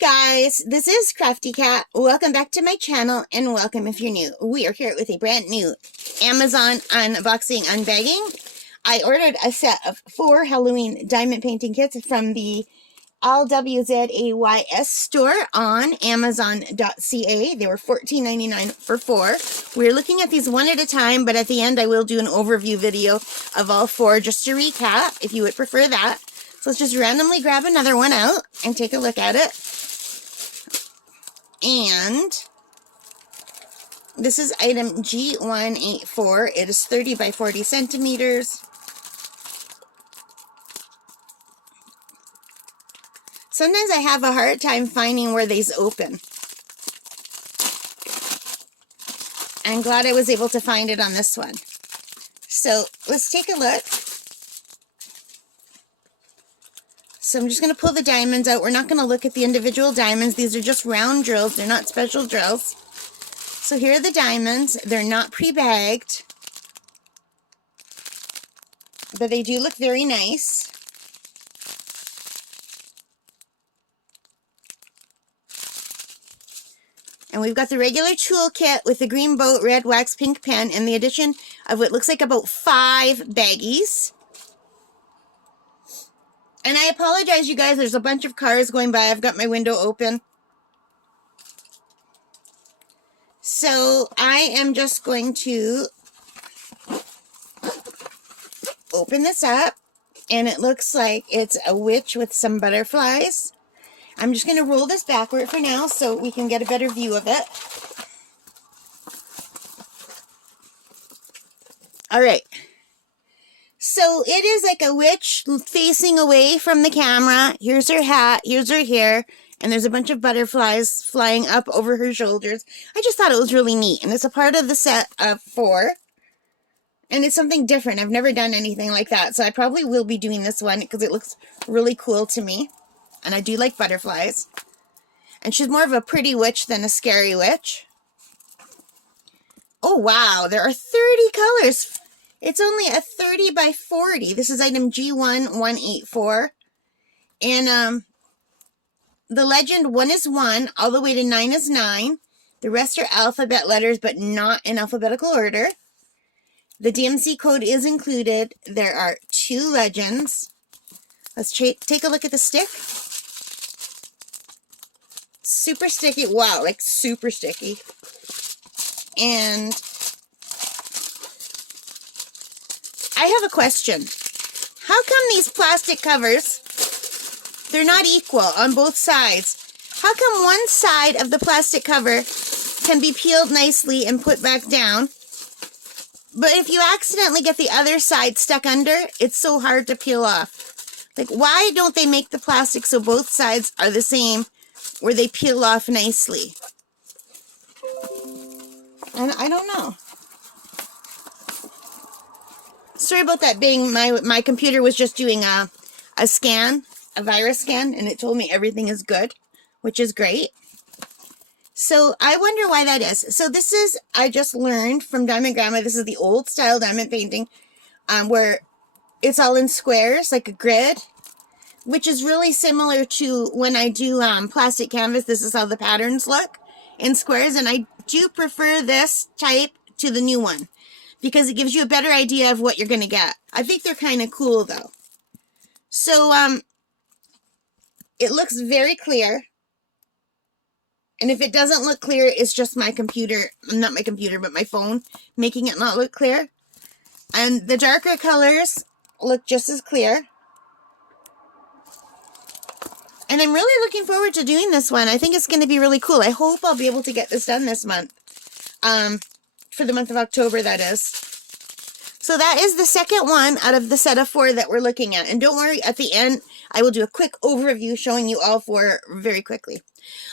Guys, this is Crafty Cat. Welcome back to my channel and welcome if you're new. We are here with a brand new Amazon unboxing unbagging. I ordered a set of 4 Halloween diamond painting kits from the LWZAYS store on Amazon.ca. They were $14.99 for 4. We're looking at these one at a time, but at the end I will do an overview video of all 4 just to recap if you would prefer that. So let's just randomly grab another one out and take a look at it. And this is item G184. It is 30 by 40 centimeters. Sometimes I have a hard time finding where these open. I'm glad I was able to find it on this one. So let's take a look. So I'm just going to pull the diamonds out. We're not going to look at the individual diamonds. These are just round drills. They're not special drills. So here are the diamonds. They're not pre-bagged, but they do look very nice. And we've got the regular tool kit with the green boat, red wax, pink pen, and the addition of what looks like about 5 baggies. And I apologize, you guys, there's a bunch of cars going by. I've got my window open. So I am just going to open this up. And it looks like it's a witch with some butterflies. I'm just going to roll this backward for now so we can get a better view of it. All right. So it is like a witch facing away from the camera. Here's her hat, here's her hair, and there's a bunch of butterflies flying up over her shoulders. I just thought it was really neat, and it's a part of the set of 4. And it's something different. I've never done anything like that, so I probably will be doing this one because it looks really cool to me. And I do like butterflies. And she's more of a pretty witch than a scary witch. Oh, wow. There are 30 colors. It's only a 30 by 40. This is item G1184. And the legend 1 is 1, all the way to 9 is 9. The rest are alphabet letters, but not in alphabetical order. The DMC code is included. There are 2 legends. Let's take a look at the stick. Super sticky. Wow, like super sticky. And I have a question. How come these plastic covers, they're not equal on both sides? How come one side of the plastic cover can be peeled nicely and put back down, but if you accidentally get the other side stuck under, it's so hard to peel off? Like, why don't they make the plastic so both sides are the same, where they peel off nicely? And I don't know. Sorry about that being, my computer was just doing a scan, a virus scan, and it told me everything is good, which is great. So I wonder why that is. So this is, I just learned from Diamond Grandma, this is the old style diamond painting, where it's all in squares, like a grid, which is really similar to when I do plastic canvas. This is how the patterns look in squares, and I do prefer this type to the new one because it gives you a better idea of what you're going to get. I think they're kind of cool, though. So it looks very clear. And if it doesn't look clear, it's just my computer, not my computer, but my phone, making it not look clear. And the darker colors look just as clear. And I'm really looking forward to doing this one. I think it's going to be really cool. I hope I'll be able to get this done this month. For the month of October, that is. So that is the second one out of the set of 4 that we're looking at. And don't worry, at the end, I will do a quick overview showing you all 4 very quickly.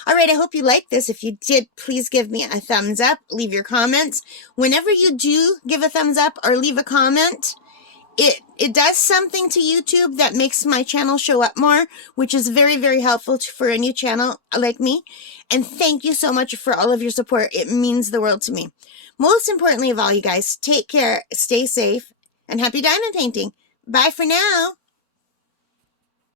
All right, I hope you liked this. If you did, please give me a thumbs up. Leave your comments. Whenever you do give a thumbs up or leave a comment, it does something to YouTube that makes my channel show up more, which is very, very helpful for a new channel like me. And thank you so much for all of your support. It means the world to me. Most importantly of all, you guys, take care, stay safe, and happy diamond painting. Bye for now.